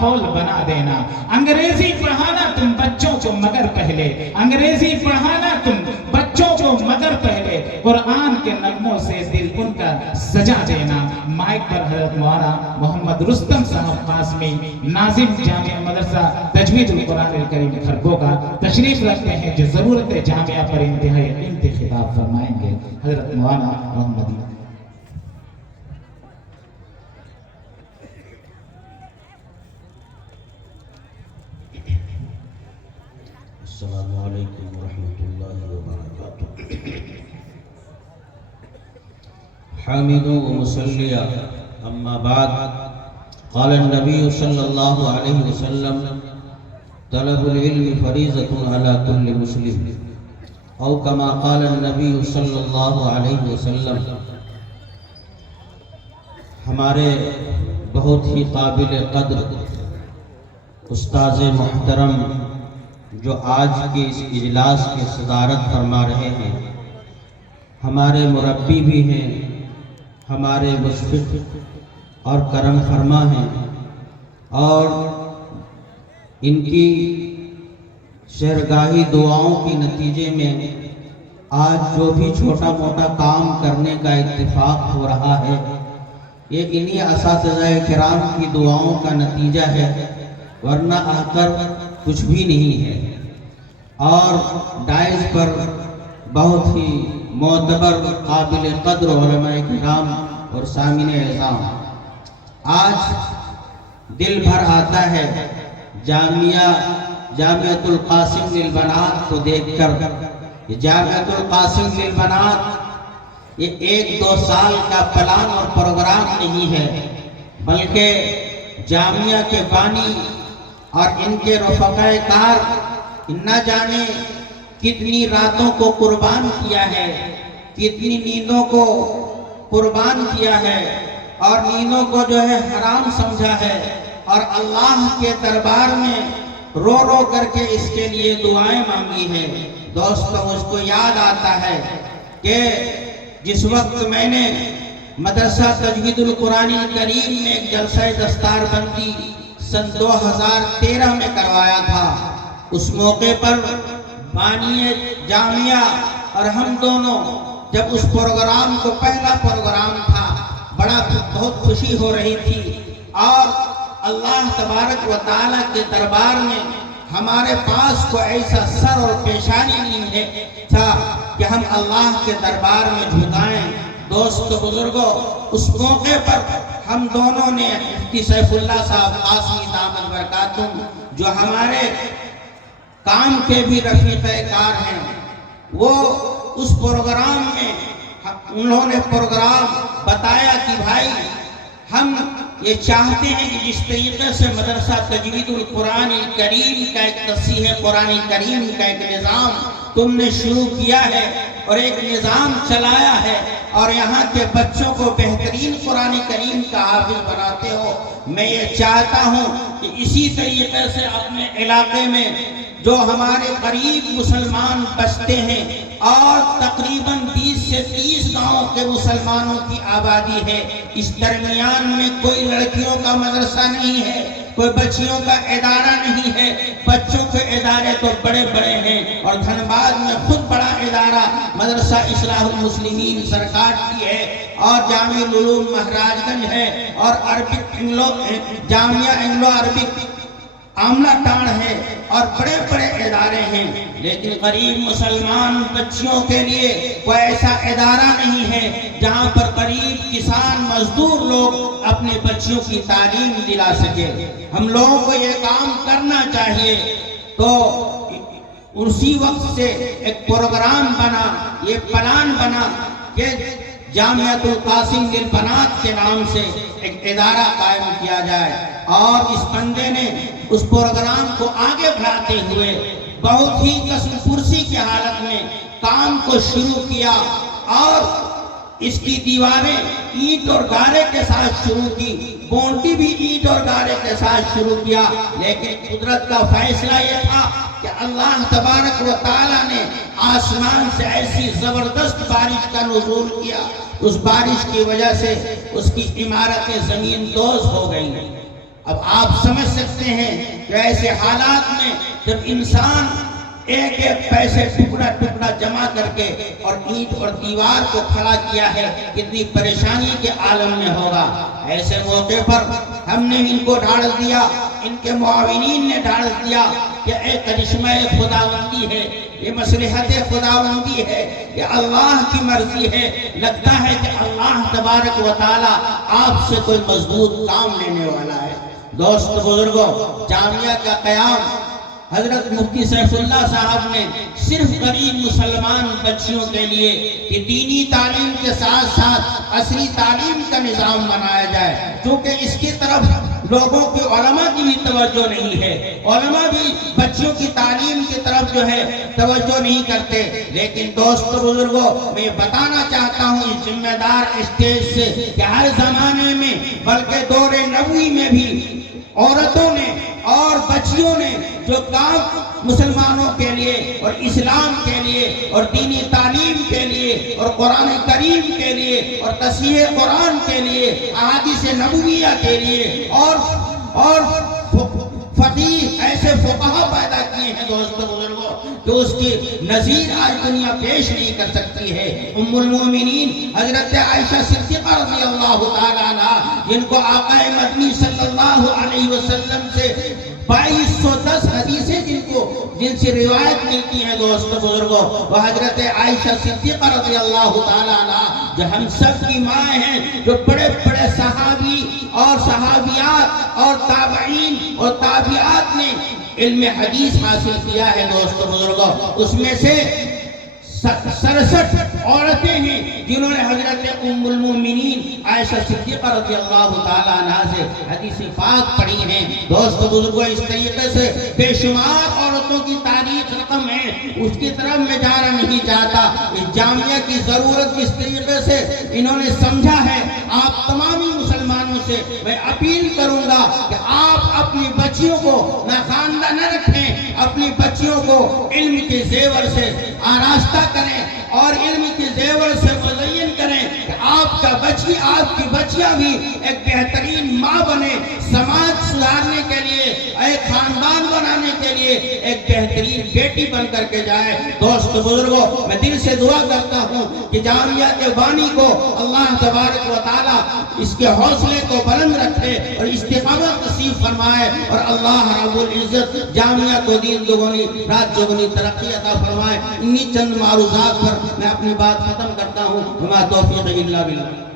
ماحول بنا دینا. انگریزی پڑھانا تم بچوں کو مگر پہلے، انگریزی پڑھانا تم بچوں کو مگر پہلے قرآن کے نغموں سے دل ان کا سجا دینا. مائک پر حضرت مولانا محمد رستم صاحب قاسمی، ناظم جامعہ مدرسہ تجوید القرآن الکریم کھرگو کا تشریف رکھتے ہیں جو ضرورت جامعہ پر انتہائی قیمتی خطاب فرمائیں گے. حضرت مولانا محمد. السلام علیکم ورحمۃ اللہ وبرکاتہ. حامدوا ومصلیا اما بعد. قال النبی صلی اللہ علیہ وسلم طلب العلم فریضۃ علی کل مسلم، او کما قال النبی صلی اللہ علیہ وسلم. ہمارے بہت ہی قابل قدر استاذ محترم جو آج کے اس اجلاس کی صدارت فرما رہے ہیں، ہمارے مربی بھی ہیں، ہمارے مشفق اور کرم فرما ہیں، اور ان کی شہرگاہی دعاؤں کے نتیجے میں آج جو بھی چھوٹا موٹا کام کرنے کا اتفاق ہو رہا ہے یہ انہی اساتذہ کرام کی دعاؤں کا نتیجہ ہے، ورنہ آ کر کچھ بھی نہیں ہے. اور ڈائز پر بہت ہی معتبر قابل قدر علماء کرام اور سامعین اعظام، آج دل بھر آتا ہے جامعۃ القاسم للبنات کو دیکھ کر. یہ جامعۃ القاسم للبنات یہ 1-2 سال کا پلان اور پروگرام نہیں ہے، بلکہ جامعہ کے بانی اور ان کے رفقائے کار نہ جانے کتنی راتوں کو قربان کیا ہے، کتنی نیندوں کو قربان کیا ہے، اور نیندوں کو جو ہے حرام سمجھا ہے، اور اللہ کے دربار میں رو رو کر کے اس کے لیے دعائیں مانگی ہیں. دوستو، مجھ کو یاد آتا ہے کہ جس وقت میں نے مدرسہ تجوید القرآن الکریم میں ایک جلسہ دستار بندی سن 2013 میں کروایا تھا، اس موقع پر بانی جامعہ اور ہم دونوں جب اس پروگرام کو، پہلا پروگرام تھا، بہت خوشی ہو رہی تھی، اور اللہ تبارک و تعالیٰ کے دربار میں ہمارے پاس کوئی ایسا سر اور پیشانی نہیں تھا کہ ہم اللہ کے دربار میں جھکائیں. دوستو بزرگوں، اس موقع پر ہم دونوں نے مفتی سیف اللہ صاحب قاسمی دامت برکاتہم جو ہمارے کام کے بھی رفیق کار ہیں، وہ اس پروگرام میں انہوں نے پروگرام بتایا کہ بھائی ہم یہ چاہتے ہیں کہ جس طریقے سے مدرسہ تجوید القرآن الکریم کا ایک تصحیح قرآن کریم کا ایک نظام تم نے شروع کیا ہے اور ایک نظام چلایا ہے، اور یہاں کے بچوں کو بہترین قرآن کریم کا حافظ بناتے ہو، میں یہ چاہتا ہوں کہ اسی طریقے سے اپنے علاقے میں جو ہمارے قریب مسلمان بستے ہیں، اور تقریباً 20 سے 30 گاؤں کے مسلمانوں کی آبادی ہے، اس درمیان میں کوئی لڑکیوں کا مدرسہ نہیں ہے، کوئی بچیوں کا ادارہ نہیں ہے. بچوں کے ادارے تو بڑے بڑے ہیں، اور دھنباد میں خود بڑا ادارہ مدرسہ اصلاح المسلمین سرکار کی ہے، اور جامعہ العلوم مہاراج گنج ہے، اور جامعہ انگلو عربک آملہ ٹاڑ ہے، اور بڑے بڑے ادارے ہیں. لیکن غریب مسلمان بچیوں کے لیے کوئی ایسا ادارہ نہیں ہے جہاں پر غریب کسان مزدور لوگ اپنے بچیوں کی تعلیم دلا سکے. ہم لوگوں کو یہ کام کرنا چاہیے. تو اسی وقت سے ایک پروگرام بنا، یہ پلان بنا کہ جامعۃ القاسم للبنات کے نام سے ایک ادارہ قائم کیا جائے، اور اس بندے نے اس پروگرام کو آگے بڑھاتے ہوئے بہت ہی قسم پرسی کی حالت میں کام کو شروع کیا، اور اس کی دیواریں اینٹ اور گارے کے ساتھ شروع کی، بونٹی بھی اینٹ اور گارے کے ساتھ شروع کیا. لیکن قدرت کا فیصلہ یہ تھا کہ اللہ تبارک و تعالیٰ نے آسمان سے ایسی زبردست بارش کا نزول کیا، اس بارش کی وجہ سے اس کی عمارتیں زمین دوز ہو گئیں. اب آپ سمجھ سکتے ہیں کہ ایسے حالات میں جب انسان ایک ایک پیسے ٹکڑا ٹکڑا جمع کر کے اور اینٹ اور دیوار کو کھڑا کیا ہے، کتنی پریشانی کے عالم میں ہوگا۔ ایسے موقع پر ہم نے ان کو ڈھارس دیا، ان کے معاونین نے ڈھارس دیا کہ اے کرشمہ خداوندی ہے، یہ مصلحت خداوندی ہے، یہ اللہ کی مرضی ہے، لگتا ہے کہ اللہ تبارک و تعالی آپ سے کوئی مضبوط کام لینے والا ہے۔ دوست بزرگوں، جامعہ کا قیام حضرت مفتی سیف اللہ صاحب نے صرف غریب مسلمان بچیوں کے لیے کہ دینی تعلیم کے ساتھ ساتھ عصری تعلیم کا نظام بنایا جائے، کیونکہ اس کی طرف لوگوں کے علماء کی بھی توجہ نہیں ہے، علماء بھی بچیوں کی تعلیم کی طرف جو ہے توجہ نہیں کرتے۔ لیکن دوست بزرگوں، میں بتانا چاہتا ہوں اس ذمہ دار اسٹیج سے کہ ہر زمانے میں بلکہ دور نبوی میں بھی عورتوں نے اور بچیوں نے جو کام مسلمانوں کے لیے اور اسلام کے لیے اور دینی تعلیم کے لیے اور قرآن کریم کے لیے اور تصحیح قرآن کے لیے، احادیث نبویہ کے لیے اور فقیہ ایسے فقہا پیدا کیے ہیں دوستو بزرگوں، جو اس کی نظیر آج دنیا پیش نہیں کر سکتی ہے۔ ام المومنین حضرت عائشہ صدیقہ رضی اللہ تعالیٰ عنہ، جن کو آقا مدنی صلی اللہ علیہ وسلم سے 2210 حدیثیں جن سے روایت ملتی ہیں دوستو بزرگوں، وہ حضرت عائشہ صدیقہ رضی اللہ تعالیٰ عنہ جو ہم سب کی ماں ہیں، جو بڑے بڑے صحابی اور صحابیات اور تابعین اور تابعات نے علم حدیث حاصل کیا ہے دوستو بزرگوں، اس میں سے 67 عورتیں ہیں جنہوں نے حضرت ام المومنین عائشہ صدیقہ رضی اللہ تعالیٰ عنہ سے حدیث پاک پڑھی ہیں۔ دوست بزرگوں، اس طریقے سے بے شمار عورتوں کی تاریخ رقم ہے، اس کی طرف میں جانا نہیں چاہتا۔ اس جامعہ کی ضرورت جس طریقے سے انہوں نے سمجھا ہے، آپ تمامی مسلمانوں سے میں اپیل کروں گا کہ آپ اپنی بچیوں کو ناخواندہ نہ رکھیں، اپنی بچیوں کو علم کے زیور سے آراستہ کریں اور علم کے زیور سے مزین کریں کہ آپ کا بچی، آپ کی بچیاں بھی ایک بہترین ماں بنے، سماج سدھارنے کے لیے، ایک خاندان بنانے کے لیے ایک بہترین بیٹی بن کر کے جائے۔ دوست بزرگوں، میں دل سے دعا کرتا ہوں کہ جامعہ کے بانی کو اللہ تبارک و تعالیٰ اس کے حوصلے کو بلند رکھے اور استقامت نصیب فرمائے، اور اللہ رب العزت جامعہ کو دین دوگنی رات چوگنی ترقی عطا فرمائے۔ انہی چند معروضات پر میں اپنی بات ختم کرتا ہوں۔ وما توفیق الا باللہ۔